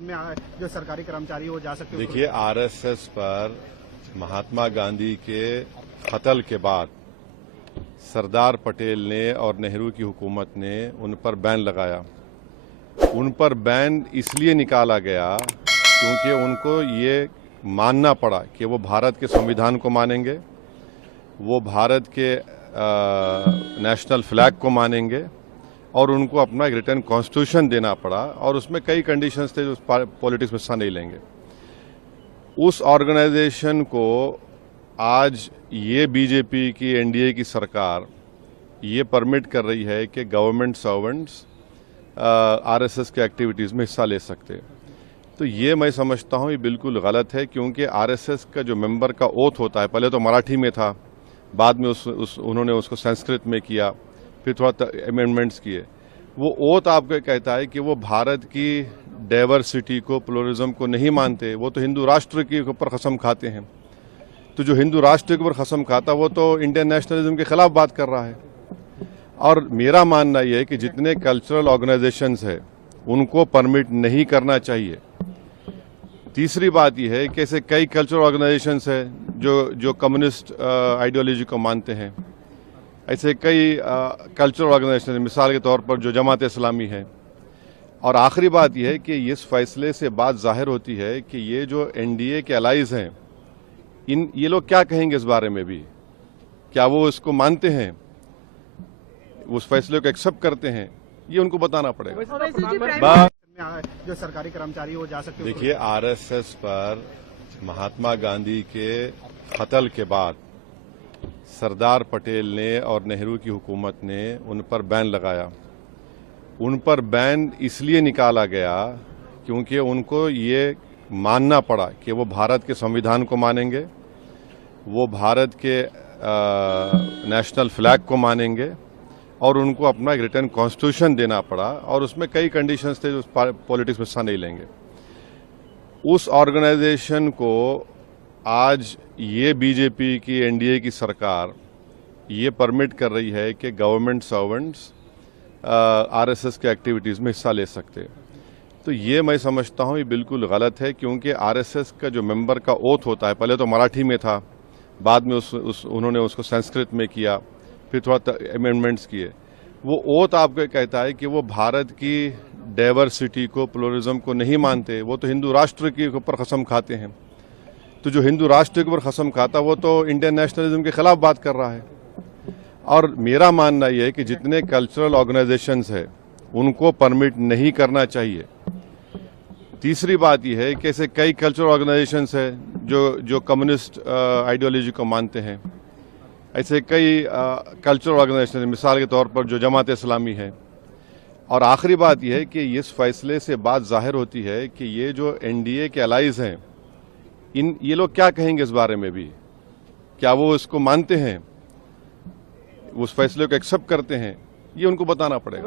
में जो सरकारी कर्मचारी वो जा सकते हैं। देखिए, आरएसएस पर महात्मा गांधी के कत्ल के बाद सरदार पटेल ने और नेहरू की हुकूमत ने उन पर बैन लगाया। उन पर बैन इसलिए निकाला गया क्योंकि उनको ये मानना पड़ा कि वो भारत के संविधान को मानेंगे, वो भारत के नेशनल फ्लैग को मानेंगे और उनको अपना एक रिटर्न कॉन्स्टिट्यूशन देना पड़ा और उसमें कई कंडीशंस थे जो पॉलिटिक्स में हिस्सा नहीं लेंगे। उस ऑर्गेनाइजेशन को आज ये बीजेपी की एनडीए की सरकार ये परमिट कर रही है कि गवर्नमेंट सर्वेंट्स आरएसएस के एक्टिविटीज़ में हिस्सा ले सकते हैं। तो ये मैं समझता हूँ ये बिल्कुल गलत है, क्योंकि आरएसएस का जो मेंबर का ओथ होता है, पहले तो मराठी में था, बाद में उन्होंने उसको संस्कृत में किया, फिर थोड़ा अमेंडमेंट्स किए। वो ओथ आपको कहता है कि वो भारत की डाइवर्सिटी को, प्लुरलिज्म को नहीं मानते, वो तो हिंदू राष्ट्र के ऊपर कसम खाते हैं। तो जो हिंदू राष्ट्र के ऊपर कसम खाता वो तो इंडियन नेशनलिज्म के खिलाफ बात कर रहा है। और मेरा मानना यह है कि जितने कल्चरल ऑर्गेनाइजेशंस है उनको परमिट नहीं करना चाहिए। तीसरी बात यह है कि ऐसे कई कल्चरल ऑर्गेनाइजेशंस हैं जो कम्युनिस्ट आइडियोलॉजी को मानते हैं। ऐसे कई कल्चरल ऑर्गेनाइजेशन, मिसाल के तौर पर जो जमात इस्लामी है। और आखिरी बात यह है कि इस फैसले से बात जाहिर होती है कि ये जो एनडीए के अलाइज हैं, ये लोग क्या कहेंगे इस बारे में भी, क्या वो इसको मानते हैं, उस फैसले को एक्सेप्ट करते हैं, ये उनको बताना पड़ेगा। जो सरकारी कर्मचारी वो जा सकते हैं। देखिए, आरएसएस पर महात्मा गांधी के कत्ल के बाद सरदार पटेल ने और नेहरू की हुकूमत ने उन पर बैन लगाया। उन पर बैन इसलिए निकाला गया क्योंकि उनको ये मानना पड़ा कि वो भारत के संविधान को मानेंगे, वो भारत के नेशनल फ्लैग को मानेंगे और उनको अपना एक रिटर्न कॉन्स्टिट्यूशन देना पड़ा और उसमें कई कंडीशंस थे जो पॉलिटिक्स में हिस्सा नहीं लेंगे। उस ऑर्गेनाइजेशन को आज ये बीजेपी की एनडीए की सरकार ये परमिट कर रही है कि गवर्नमेंट सर्वेंट्स आरएसएस के एक्टिविटीज़ में हिस्सा ले सकते हैं। तो ये मैं समझता हूँ ये बिल्कुल गलत है, क्योंकि आरएसएस का जो मेंबर का ओथ होता है, पहले तो मराठी में था, बाद में उन्होंने उसको संस्कृत में किया, फिर थोड़ा अमेंडमेंट्स किए। वो ओथ आपको कहता है कि वो भारत की डाइवर्सिटी को, प्लुरलिज्म को नहीं मानते, वो तो हिंदू राष्ट्र के ऊपर कसम खाते हैं। तो जो हिंदू राष्ट्र के ऊपर कसम खाता वो तो इंडियन नेशनलिज्म के खिलाफ बात कर रहा है। और मेरा मानना यह है कि जितने कल्चरल ऑर्गेनाइजेशंस है उनको परमिट नहीं करना चाहिए। तीसरी बात यह है कि ऐसे कई कल्चरल ऑर्गेनाइजेशंस हैं जो कम्युनिस्ट आइडियोलॉजी को मानते हैं। ऐसे कई कल्चरल ऑर्गेनाइजेशन, मिसाल के तौर पर जो जमात इस्लामी है। और आखिरी बात यह है कि इस फैसले से बात जाहिर होती है कि ये जो एनडीए के अलाइज हैं, ये लोग क्या कहेंगे इस बारे में भी, क्या वो इसको मानते हैं, उस फैसले को एक्सेप्ट करते हैं, ये उनको बताना पड़ेगा।